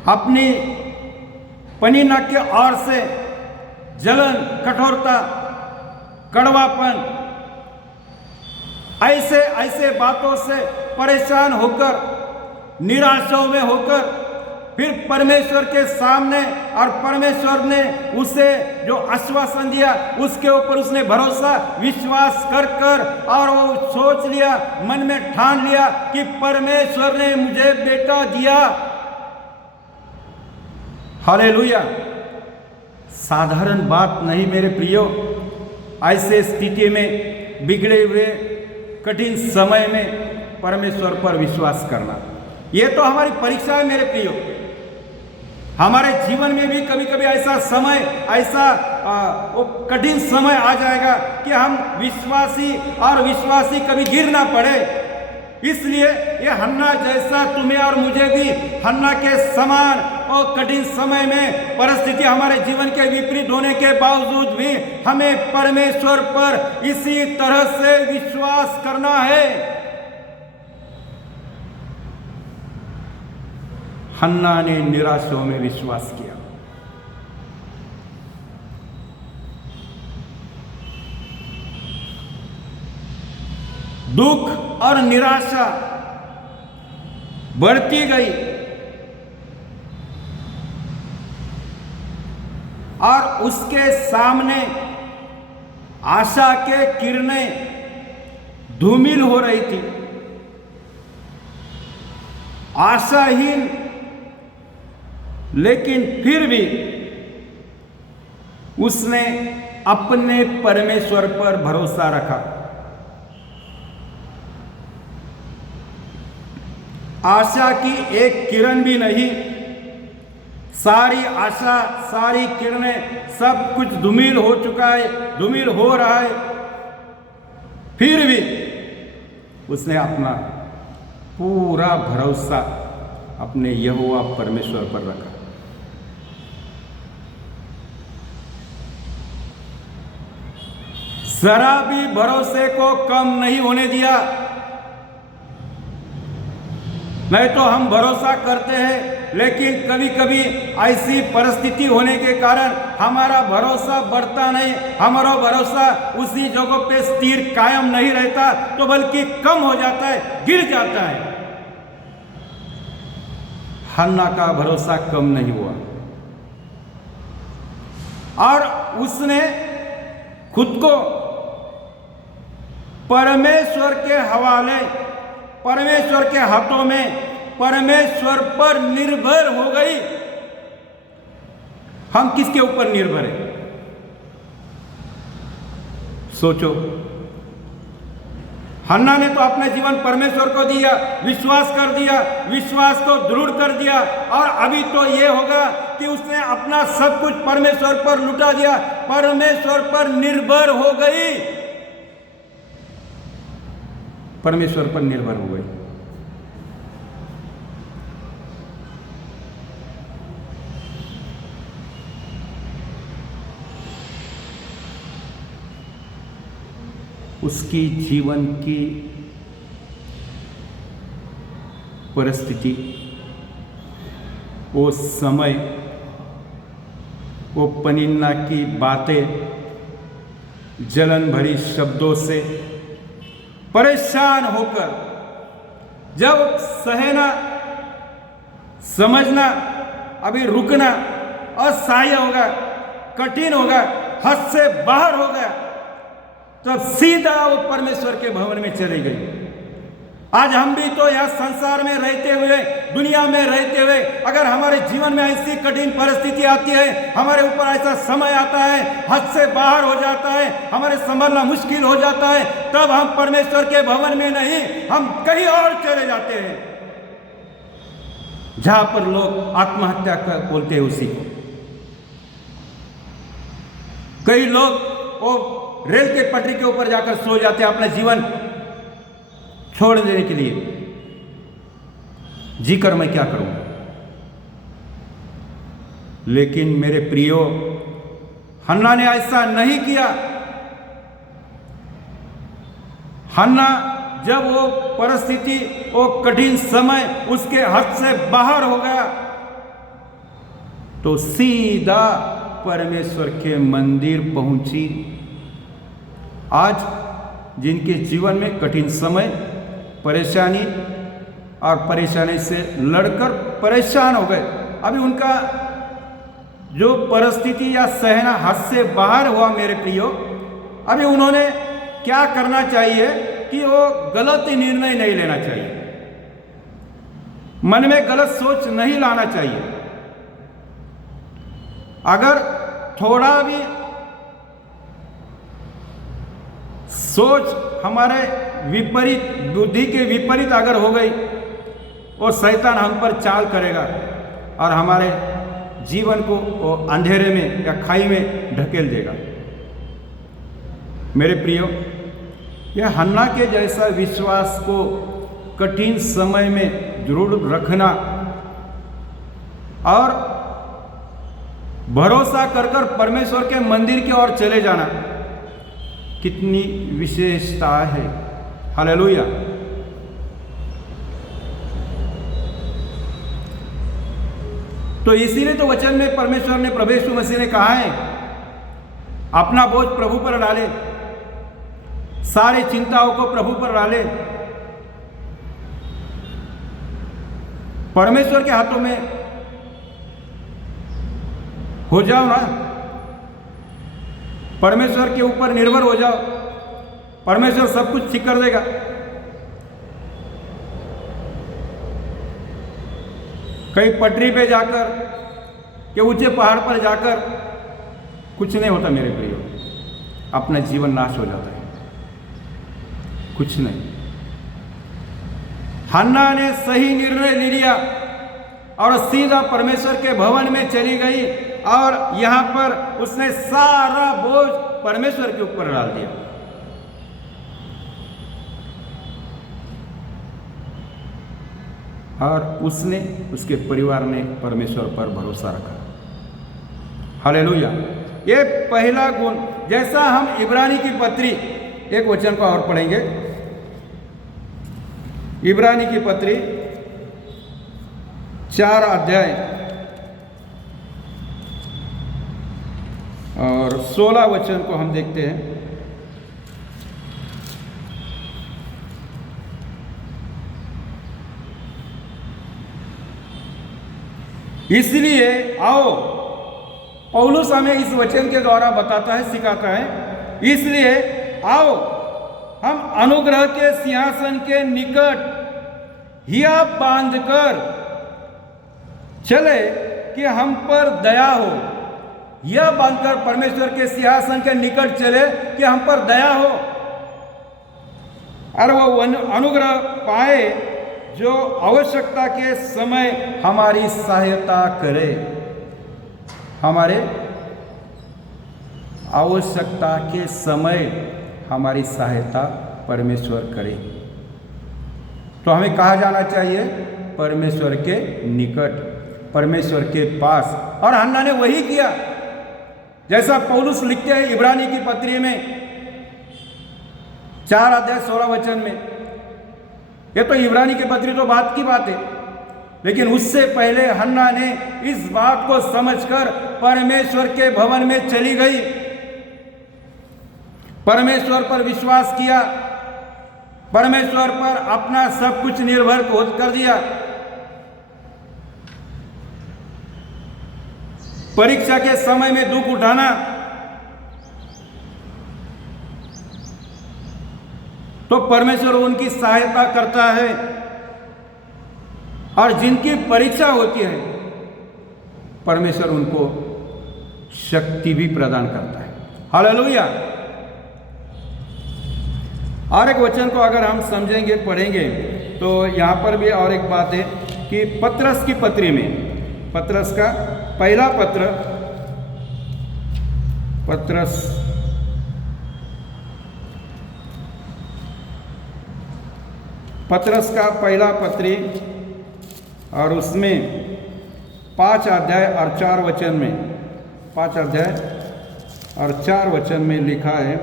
अपनी पनीना के ओर से जलन, कठोरता, कड़वापन, ऐसे ऐसे बातों से परेशान होकर, निराशाओं में होकर फिर परमेश्वर के सामने, और परमेश्वर ने उसे जो आश्वासन दिया उसके ऊपर उसने भरोसा, विश्वास कर कर और वो सोच लिया, मन में ठान लिया कि परमेश्वर ने मुझे बेटा दिया। हालेलुया! साधारण बात नहीं मेरे प्रियो। ऐसे स्थिति में, बिगड़े हुए कठिन समय में परमेश्वर पर विश्वास करना, ये तो हमारी परीक्षा है मेरे प्रियो। हमारे जीवन में भी कभी कभी ऐसा समय, ऐसा वो कठिन समय आ जाएगा कि हम विश्वासी कभी गिर ना पड़े। इसलिए ये हन्ना जैसा तुम्हें और मुझे भी हन्ना के समान और कठिन समय में परिस्थिति हमारे जीवन के विपरीत होने के बावजूद भी हमें परमेश्वर पर इसी तरह से विश्वास करना है। हन्ना ने निराशों में विश्वास किया। दुख और निराशा बढ़ती गई और उसके सामने आशा के किरणें धूमिल हो रही थी। आशाहीन, लेकिन फिर भी उसने अपने परमेश्वर पर भरोसा रखा। आशा की एक किरण भी नहीं, सारी आशा, सारी किरणें, सब कुछ धूमिल हो चुका है, धूमिल हो रहा है। फिर भी उसने अपना पूरा भरोसा अपने यहोवा परमेश्वर पर रखा। जरा भी भरोसे को कम नहीं होने दिया। नहीं तो हम भरोसा करते हैं, लेकिन कभी कभी ऐसी परिस्थिति होने के कारण हमारा भरोसा बढ़ता नहीं, हमारा भरोसा उसी जगह पे स्थिर कायम नहीं रहता, तो बल्कि कम हो जाता है, गिर जाता है। हन्ना का भरोसा कम नहीं हुआ और उसने खुद को परमेश्वर के हवाले, परमेश्वर के हाथों में, परमेश्वर पर निर्भर हो गई। हम किसके ऊपर निर्भर हैं? सोचो। हन्ना ने तो अपना जीवन परमेश्वर को दिया, विश्वास कर दिया, विश्वास को दृढ़ कर दिया, और अभी तो ये होगा कि उसने अपना सब कुछ परमेश्वर पर लुटा दिया, परमेश्वर पर निर्भर हो गई, परमेश्वर पर निर्भर हो गई। उसकी जीवन की परिस्थिति, वो समय, वो पनिन्ना की बातें जलन भरी शब्दों से परेशान होकर जब सहना, समझना, अभी रुकना असह्य होगा, कठिन होगा, हद से बाहर हो गया, तब सीधा वो परमेश्वर के भवन में चली गई। आज हम भी तो यह संसार में रहते हुए, दुनिया में रहते हुए, अगर हमारे जीवन में ऐसी कठिन परिस्थिति आती है, हमारे ऊपर ऐसा समय आता है, हद से बाहर हो जाता है, हमारे संभलना मुश्किल हो जाता है, तब हम परमेश्वर के भवन में नहीं, हम कहीं और चले जाते हैं, जहां पर लोग आत्महत्या कर बोलते हैं उसी को। कई लोग वो रेल के पटरी के ऊपर जाकर सो जाते हैं अपना जीवन छोड़ देने के लिए। जीकर मैं क्या करूं? लेकिन मेरे प्रियो, हन्ना ने ऐसा नहीं किया। हन्ना जब वो परिस्थिति, वो कठिन समय उसके हद से बाहर हो गया, तो सीधा परमेश्वर के मंदिर पहुंची। आज जिनके जीवन में कठिन समय, परेशानी और परेशानी से लड़कर परेशान हो गए, अभी उनका जो परिस्थिति या सहना हद से बाहर हुआ, मेरे प्रियो, अभी उन्होंने क्या करना चाहिए कि वो गलत निर्णय नहीं लेना चाहिए, मन में गलत सोच नहीं लाना चाहिए। अगर थोड़ा भी सोच हमारे विपरीत, बुद्धि के विपरीत अगर हो गई, और शैतान हम पर चाल करेगा और हमारे जीवन को अंधेरे में या खाई में ढकेल देगा। मेरे प्रियो, यह हन्ना के जैसा विश्वास को कठिन समय में दृढ़ रखना और भरोसा कर कर परमेश्वर के मंदिर की ओर चले जाना कितनी विशेषता है। हालेलुया। तो इसीलिए तो वचन में परमेश्वर ने, प्रभु यीशु मसीह ने कहा है, अपना बोझ प्रभु पर डाले, सारी चिंताओं को प्रभु पर डाले। परमेश्वर के हाथों में हो जाओ ना, परमेश्वर के ऊपर निर्भर हो जाओ, परमेश्वर सब कुछ ठीक कर देगा। कहीं पटरी पे जाकर या ऊंचे पहाड़ पर जाकर कुछ नहीं होता मेरे प्रियो, अपना जीवन नाश हो जाता है, कुछ नहीं। हन्ना ने सही निर्णय ले लिया और सीधा परमेश्वर के भवन में चली गई और यहां पर उसने सारा बोझ परमेश्वर के ऊपर डाल दिया। और उसने, उसके परिवार ने परमेश्वर पर भरोसा रखा। हालेलुया। ये पहला गुण। जैसा हम इब्रानी की पत्री, एक वचन को और पढ़ेंगे, इब्रानी की पत्री 4 अध्याय और 16 वचन को हम देखते हैं। इसलिए आओ, पौलुस हमें इस वचन के द्वारा बताता है, सिखाता है, इसलिए आओ हम अनुग्रह के सिंहासन के निकट हिया बांधकर चले कि हम पर दया हो। यह बांधकर परमेश्वर के सिंहासन के निकट चले कि हम पर दया हो और वो अनुग्रह पाए जो आवश्यकता के समय हमारी सहायता करे। हमारे आवश्यकता के समय हमारी सहायता परमेश्वर करे। तो हमें कहाँ जाना चाहिए? परमेश्वर के निकट, परमेश्वर के पास। और हन्ना ने वही किया, जैसा पौलुस लिखते हैं इब्रानी की पत्री में 4 अध्याय 16 वचन में। ये तो इब्रानी की पत्री तो बात की बात है, लेकिन उससे पहले हन्ना ने इस बात को समझकर परमेश्वर के भवन में चली गई, परमेश्वर पर विश्वास किया, परमेश्वर पर अपना सब कुछ निर्भर कर दिया। परीक्षा के समय में दुख उठाना तो परमेश्वर उनकी सहायता करता है, और जिनकी परीक्षा होती है परमेश्वर उनको शक्ति भी प्रदान करता है। हालेलुया। और एक वचन को अगर हम समझेंगे, पढ़ेंगे, तो यहाँ पर भी और एक बात है कि पत्रस की पत्री में, पत्रस का पहला पत्र, पत्रस का पहला पत्री, और उसमें 5 अध्याय और 4 वचन में, 5 अध्याय और 4 वचन में लिखा है,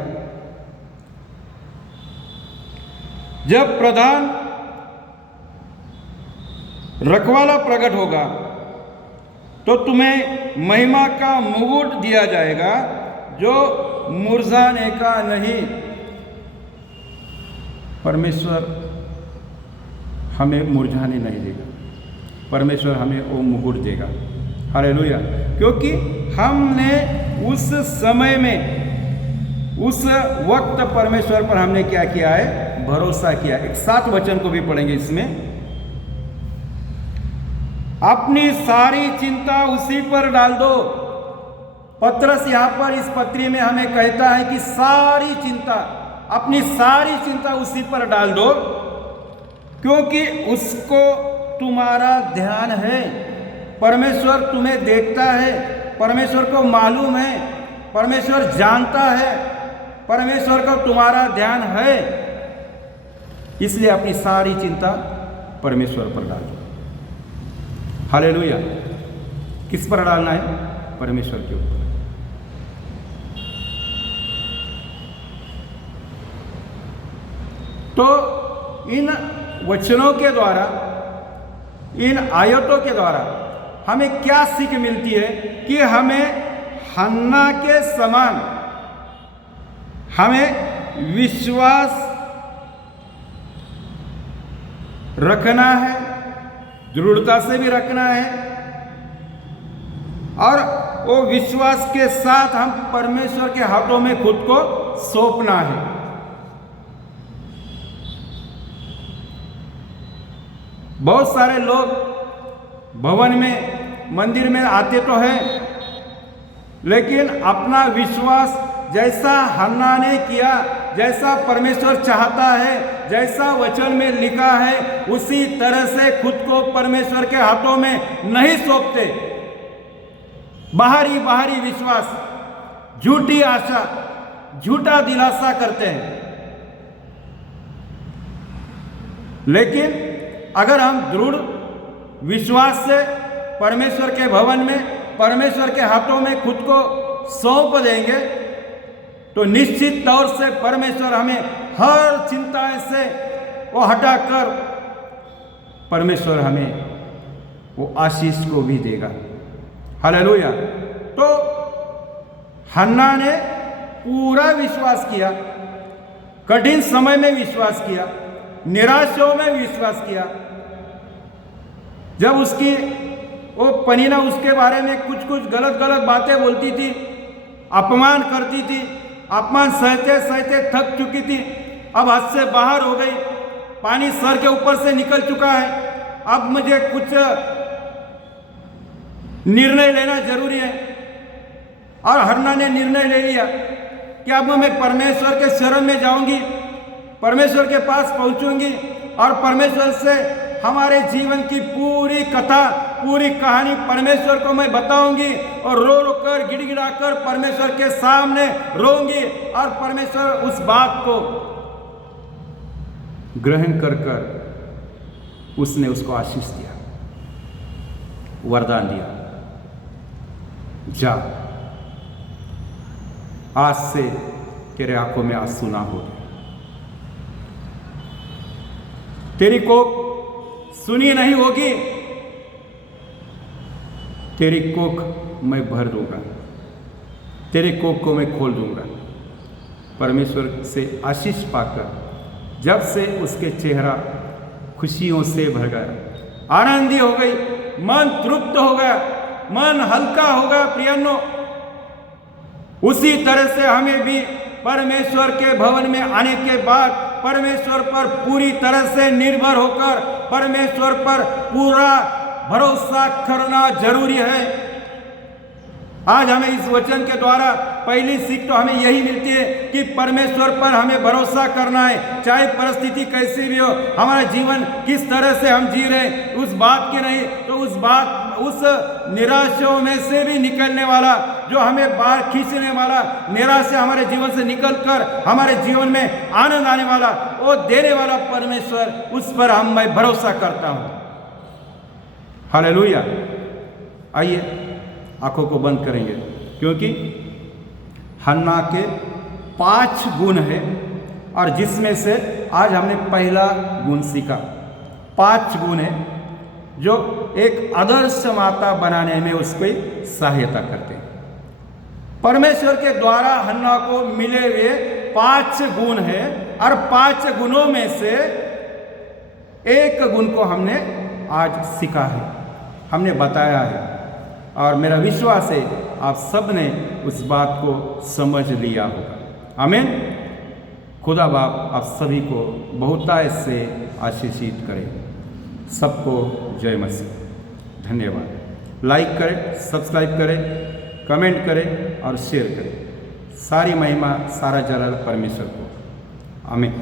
जब प्रधान रखवाला प्रकट होगा तो तुम्हें महिमा का मुकुट दिया जाएगा जो मुरझाने का नहीं। परमेश्वर हमें मुरझाने नहीं देगा, परमेश्वर हमें वो मुकुट देगा। हालेलुया। क्योंकि हमने उस समय में, उस वक्त परमेश्वर पर हमने क्या किया है? भरोसा किया। एक 7 वचन को भी पढ़ेंगे इसमें, अपनी सारी चिंता उसी पर डाल दो। पत्रस यहां पर इस पत्री में हमें कहता है कि सारी चिंता, अपनी सारी चिंता उसी पर डाल दो, क्योंकि उसको तुम्हारा ध्यान है। परमेश्वर तुम्हें देखता है, परमेश्वर को मालूम है, परमेश्वर जानता है, परमेश्वर को तुम्हारा ध्यान है। इसलिए अपनी सारी चिंता परमेश्वर पर डाल दो। हालेलुया। किस पर डालना है? परमेश्वर के ऊपर। तो इन वचनों के द्वारा, इन आयतों के द्वारा हमें क्या सीख मिलती है कि हमें हन्ना के समान हमें विश्वास रखना है, दृढ़ता से भी रखना है, और वो विश्वास के साथ हम परमेश्वर के हाथों में खुद को सौंपना है। बहुत सारे लोग भवन में, मंदिर में आते तो हैं, लेकिन अपना विश्वास जैसा हन्ना ने किया, जैसा परमेश्वर चाहता है, जैसा वचन में लिखा है, उसी तरह से खुद को परमेश्वर के हाथों में नहीं सौंपते। बाहरी विश्वास, झूठी आशा, झूठा दिलासा करते हैं। लेकिन अगर हम दृढ़ विश्वास से परमेश्वर के भवन में, परमेश्वर के हाथों में खुद को सौंप देंगे, तो निश्चित तौर से परमेश्वर हमें हर चिंताएं से वो हटाकर परमेश्वर हमें वो आशीष को भी देगा। हालेलुया। तो हन्ना ने पूरा विश्वास किया, कठिन समय में विश्वास किया, निराशाओं में विश्वास किया। जब उसकी वो पनीना उसके बारे में कुछ गलत बातें बोलती थी, अपमान करती थी, अपमान सहते सहते थक चुकी थी, अब हद से बाहर हो गई, पानी सर के ऊपर से निकल चुका है, अब मुझे कुछ निर्णय लेना जरूरी है। और हन्ना ने निर्णय ले लिया कि अब मैं परमेश्वर के शरण में जाऊंगी, परमेश्वर के पास पहुंचूंगी और परमेश्वर से हमारे जीवन की पूरी कथा, पूरी कहानी परमेश्वर को मैं बताऊंगी, और रो रो कर, गिड़गिड़ा कर परमेश्वर के सामने रोऊंगी, और परमेश्वर उस बात को ग्रहण कर उसने उसको आशीष दिया, वरदान दिया, जा आज से तेरे आंखों में आंसू ना हो, तेरी कोख सुनी नहीं होगी, तेरी कोख मैं भर दूंगा, तेरे कोख को मैं खोल दूंगा। परमेश्वर से आशीष पाकर जब से उसके चेहरा खुशियों से भर गया, आनंदी हो गई, मन तृप्त हो गया, मन हल्का हो गया। प्रियनो, उसी तरह से हमें भी परमेश्वर के भवन में आने के बाद परमेश्वर पर पूरी तरह से निर्भर होकर परमेश्वर पर पूरा भरोसा करना जरूरी है। आज हमें इस वचन के द्वारा पहली सीख तो हमें यही मिलती है कि परमेश्वर पर हमें भरोसा करना है, चाहे परिस्थिति कैसी भी हो, हमारा जीवन किस तरह से हम जी रहे हैं उस बात की नहीं, तो उस निराशाओं में से भी निकलने वाला, जो हमें बाहर खींचने वाला, निराशा हमारे जीवन से निकलकर हमारे जीवन में आनंद आने वाला, वो देने वाला परमेश्वर, उस पर मैं भरोसा करता हूँ। हालेलुया। आइए आंखों को बंद करेंगे, क्योंकि हन्ना के 5 गुण है, और जिसमें से आज हमने पहला गुण सीखा। 5 गुण है जो एक आदर्श माता बनाने में उसकी सहायता करते हैं। परमेश्वर के द्वारा हन्ना को मिले हुए 5 गुण है, और 5 गुणों में से एक गुण को हमने आज सीखा है, हमने बताया है, और मेरा विश्वास है आप सब ने उस बात को समझ लिया होगा। आमीन। खुदा बाप आप सभी को बहुतायत से आशीषित करे। सबको जय मसीह। धन्यवाद। लाइक करें, सब्सक्राइब करें, कमेंट करें और शेयर करें। सारी महिमा, सारा जलाल परमेश्वर को। आमीन।